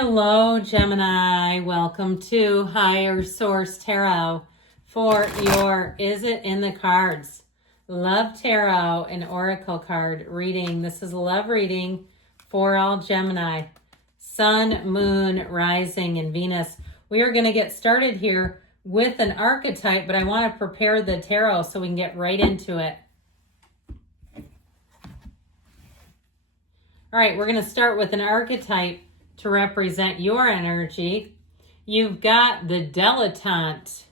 Hello, Gemini. Welcome to Higher Source Tarot for your Is It in the Cards? Love Tarot and Oracle card reading. This is a love reading for all Gemini. Sun, Moon, Rising, and Venus. We are going to get started here with an archetype, but I want to prepare the tarot so we can get right into it. All right, we're going to start with an archetype to represent your energy. You've got the dilettante.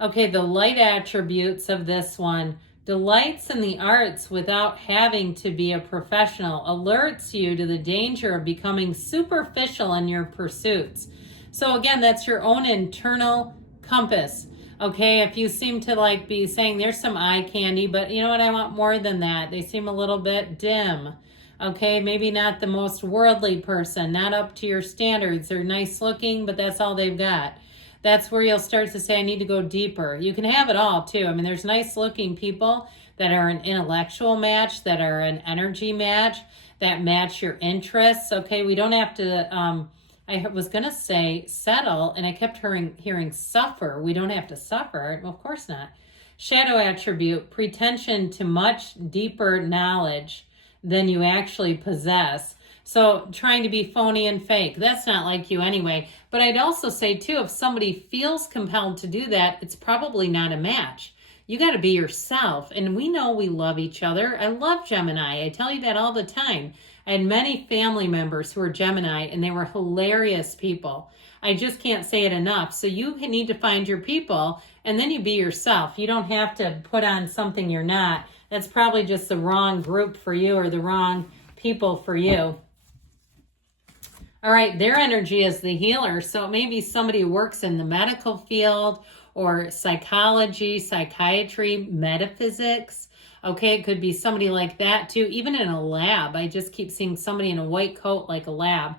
Okay, the light attributes of this one. Delights in the arts without having to be a professional. Alerts you to the danger of becoming superficial in your pursuits. So again, that's your own internal compass. Okay, if you seem to be saying there's some eye candy, but you know what, I want more than that. They seem a little bit dim. Okay, maybe not the most worldly person, not up to your standards. They're nice looking, but that's all they've got. That's where you'll start to say, I need to go deeper. You can have it all too. I mean, there's nice looking people that are an intellectual match, that are an energy match, that match your interests. Okay, we don't have to, I was going to say settle, and I kept hearing suffer. We don't have to suffer. Well, of course not. Shadow attribute, pretension to much deeper knowledge than you actually possess. So trying to be phony and fake, that's not like you anyway. But I'd also say too, if somebody feels compelled to do that, it's probably not a match. You got to be yourself. And we know we love each other. I love Gemini. I tell you that all the time. I had many family members who were Gemini, and they were hilarious people. I just can't say it enough. So you need to find your people, and then you be yourself. You don't have to put on something you're not. That's probably just the wrong group for you or the wrong people for you. All right, their energy is the healer. So it may be somebody who works in the medical field or psychology, psychiatry, metaphysics. Okay, it could be somebody like that too, even in a lab. I just keep seeing somebody in a white coat like a lab.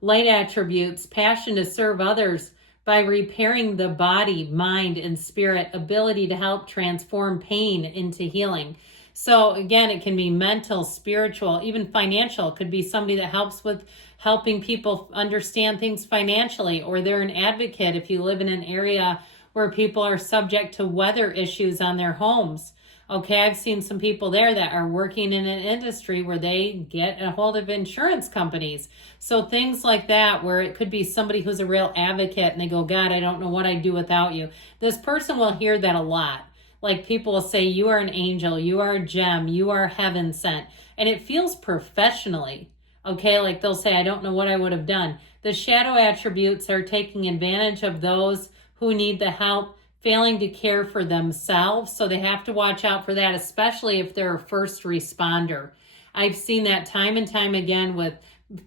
Light attributes, passion to serve others by repairing the body, mind, and spirit, ability to help transform pain into healing. So again, it can be mental, spiritual, even financial. It could be somebody that helps with helping people understand things financially, or they're an advocate if you live in an area where people are subject to weather issues on their homes. Okay, I've seen some people there that are working in an industry where they get a hold of insurance companies. So things like that, where it could be somebody who's a real advocate and they go, God, I don't know what I'd do without you. This person will hear that a lot. Like people will say, you are an angel, you are a gem, you are heaven sent. And it feels professionally. Okay, like they'll say, I don't know what I would have done. The shadow attributes are taking advantage of those who need the help, failing to care for themselves. So they have to watch out for that, especially if they're a first responder. I've seen that time and time again with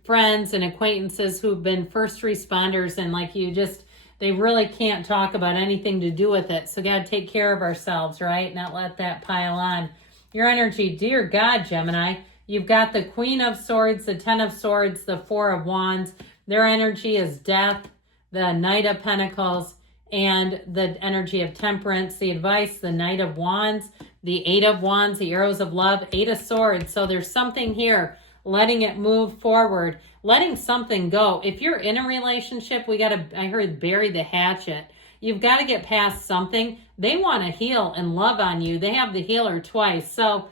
friends and acquaintances who've been first responders, and they really can't talk about anything to do with it. So got to take care of ourselves, right? Not let that pile on. Your energy, dear God, Gemini, you've got the Queen of Swords, the Ten of Swords, the Four of Wands. Their energy is death, the Knight of Pentacles, and the energy of temperance. The advice, the Knight of Wands, the Eight of Wands, the arrows of love, Eight of Swords. So there's something here, letting it move forward, letting something go. If you're in a relationship, I heard bury the hatchet. You've got to get past something. They want to heal and love on you. They have the healer twice. So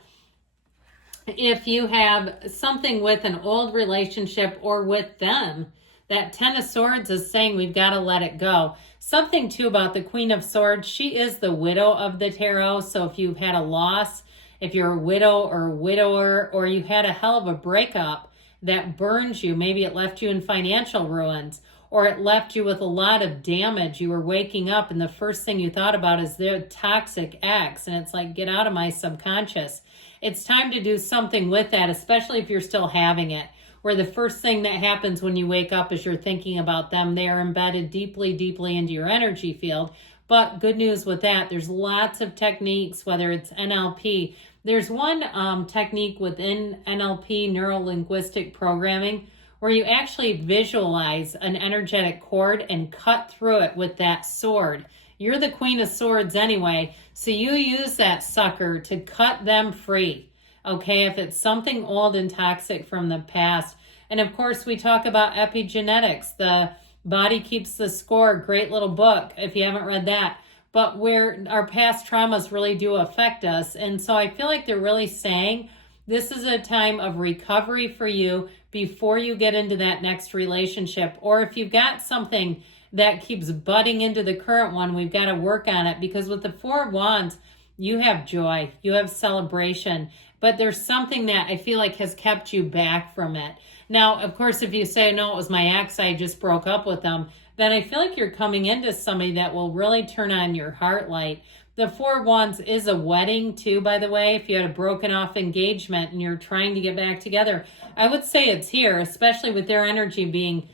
if you have something with an old relationship or with them, that Ten of Swords is saying we've got to let it go. Something too about the Queen of Swords. She is the widow of the tarot. So if you've had a loss, if you're a widow or a widower, or you had a hell of a breakup that burns you, maybe it left you in financial ruins, or it left you with a lot of damage. You were waking up and the first thing you thought about is their toxic ex. And it's like, get out of my subconscious. It's time to do something with that, especially if you're still having it, where the first thing that happens when you wake up is you're thinking about them. They are embedded deeply, deeply into your energy field. But good news with that, there's lots of techniques, whether it's NLP. There's one technique within NLP, neuro-linguistic programming, where you actually visualize an energetic cord and cut through it with that sword. You're the Queen of Swords anyway, so you use that sucker to cut them free. Okay, if it's something old and toxic from the past, And of course, we talk about epigenetics. The Body Keeps the Score, great little book if you haven't read that. But where our past traumas really do affect us. And so I feel like they're really saying this is a time of recovery for you before you get into that next relationship. Or if you've got something that keeps butting into the current one, we've got to work on it, because with the Four of Wands, you have joy, you have celebration, but there's something that I feel like has kept you back from it. Now, of course, if you say, no, it was my ex, I just broke up with them, then I feel like you're coming into somebody that will really turn on your heart light. The Four of Wands is a wedding too, by the way. If you had a broken off engagement and you're trying to get back together, I would say it's here, especially with their energy being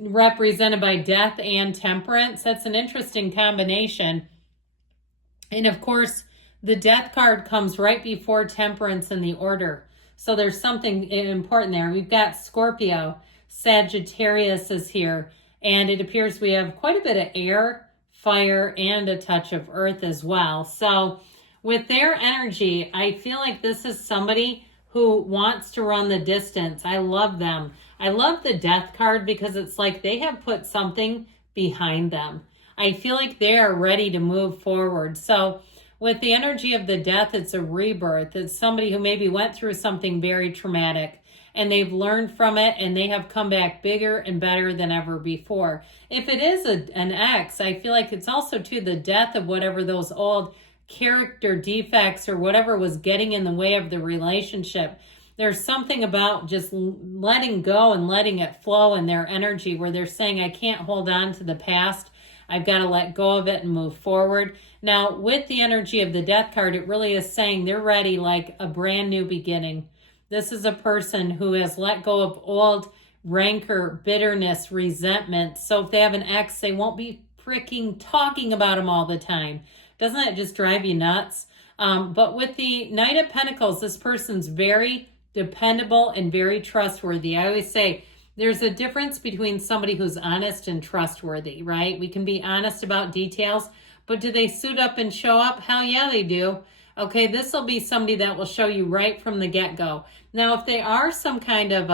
represented by Death and Temperance. That's an interesting combination. And of course, the Death card comes right before Temperance in the order. So there's something important there. We've got Scorpio, Sagittarius is here, and it appears we have quite a bit of air, fire, and a touch of earth as well. So with their energy, I feel like this is somebody who wants to run the distance. I love them. I love the Death card because it's like they have put something behind them. I feel like they are ready to move forward. So with the energy of the Death, it's a rebirth. It's somebody who maybe went through something very traumatic and they've learned from it and they have come back bigger and better than ever before. If it is an ex, I feel like it's also too the death of whatever those old character defects or whatever was getting in the way of the relationship. There's something about just letting go and letting it flow in their energy where they're saying, I can't hold on to the past. I've got to let go of it and move forward. Now, with the energy of the Death card, it really is saying they're ready like a brand new beginning. This is a person who has let go of old rancor, bitterness, resentment. So if they have an ex, they won't be freaking talking about them all the time. Doesn't that just drive you nuts? But with the Knight of Pentacles, this person's very dependable and very trustworthy. I always say there's a difference between somebody who's honest and trustworthy, right? We can be honest about details, but do they suit up and show up? Hell yeah, they do. Okay, this will be somebody that will show you right from the get-go. Now, if they are some kind of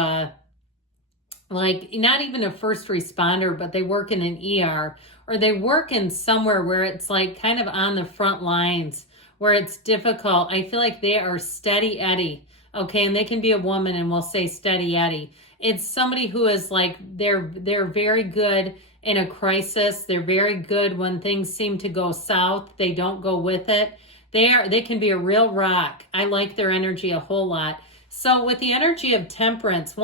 like not even a first responder, but they work in an ER or they work in somewhere where it's like kind of on the front lines where it's difficult, I feel like they are steady Eddie. Okay, and they can be a woman and we'll say steady Eddie. It's somebody who is like, they're very good in a crisis. They're very good when things seem to go south. They don't go with it. They can be a real rock. I like their energy a whole lot. So with the energy of Temperance,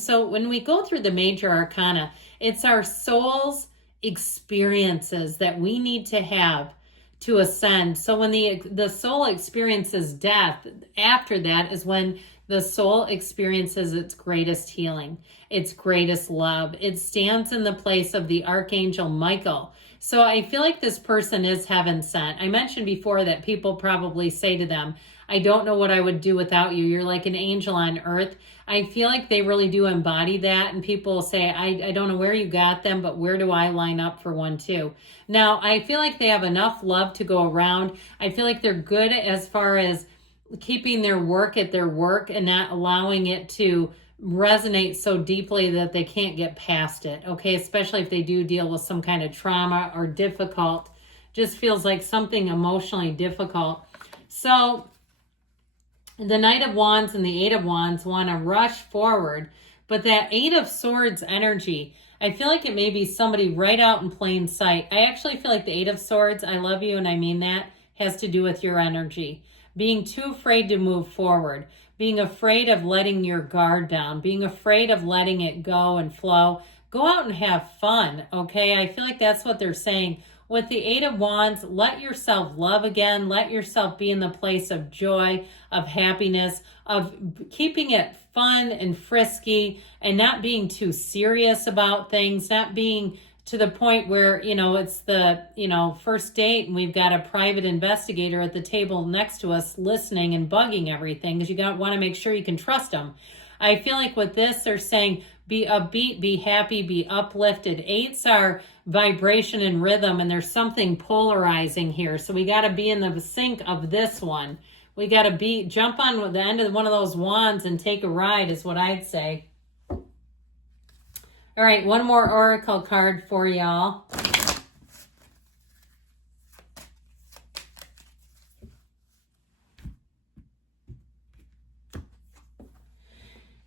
so when we go through the major arcana, it's our soul's experiences that we need to have to ascend. So when the soul experiences death, after that is when the soul experiences its greatest healing, its greatest love. It stands in the place of the Archangel Michael. So I feel like this person is heaven sent. I mentioned before that people probably say to them, I don't know what I would do without you. You're like an angel on earth. I feel like they really do embody that. And people say, I don't know where you got them, but where do I line up for one too? Now, I feel like they have enough love to go around. I feel like they're good as far as keeping their work at their work and not allowing it to resonate so deeply that they can't get past it. Okay, especially if they do deal with some kind of trauma or difficult, just feels like something emotionally difficult. So the Knight of Wands and the Eight of Wands want to rush forward, but that Eight of Swords energy, I feel like it may be somebody right out in plain sight. I actually feel like the Eight of Swords, I love you and I mean that, has to do with your energy. Being too afraid to move forward, being afraid of letting your guard down, being afraid of letting it go and flow. Go out and have fun, okay? I feel like that's what they're saying. With the Eight of Wands, let yourself love again. Let yourself be in the place of joy, of happiness, of keeping it fun and frisky and not being too serious about things, not being to the point where, it's the, first date and we've got a private investigator at the table next to us listening and bugging everything because you want to make sure you can trust them. I feel like with this, they're saying be upbeat, be happy, be uplifted. Eights are vibration and rhythm, and there's something polarizing here. So we got to be in the sync of this one. We got to jump on the end of one of those wands and take a ride is what I'd say. All right, one more oracle card for y'all.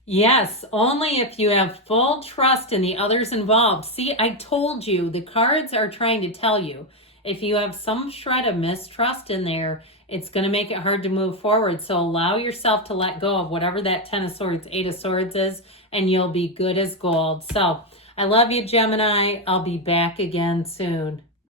Yes, only if you have full trust in the others involved. See, I told you, the cards are trying to tell you, if you have some shred of mistrust in there, it's going to make it hard to move forward. So allow yourself to let go of whatever that 10 of Swords, 8 of Swords is, and you'll be good as gold. So I love you, Gemini. I'll be back again soon.